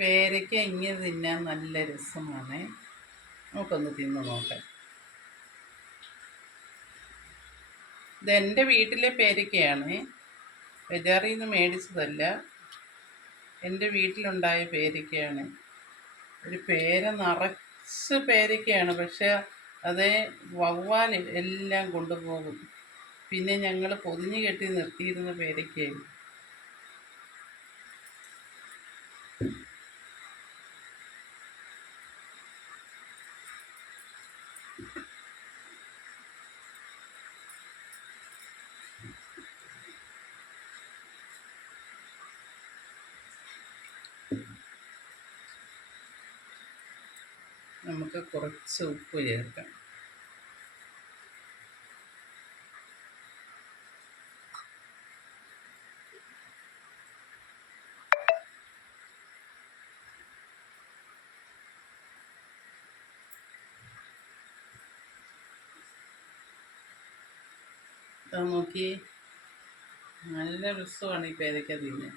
പേരയ്ക്ക ഇങ്ങനെ തിന്നാൻ നല്ല രസമാണ്. നമുക്കൊന്ന് തിന്ന് നോക്കാം. ഇതെൻ്റെ വീട്ടിലെ പേരയ്ക്കയാണ്, ബജാറിൽ നിന്ന് മേടിച്ചതല്ല. എൻ്റെ വീട്ടിലുണ്ടായ പേരയ്ക്കയാണ്. ഒരു പേര നിറച്ച് പേരയ്ക്കയാണ്, പക്ഷെ അത് വവ്വാൽ എല്ലാം കൊണ്ടുപോകും. പിന്നെ ഞങ്ങൾ പൊതിഞ്ഞ് കെട്ടി നിർത്തിയിരുന്ന പേരയ്ക്കയാണ്. നമുക്ക് കുറച്ച് ഉപ്പ് ചേർക്കാം. നോക്കി, നല്ല രസമാണ് ഈ പേരയ്ക്ക തിന്നാൻ.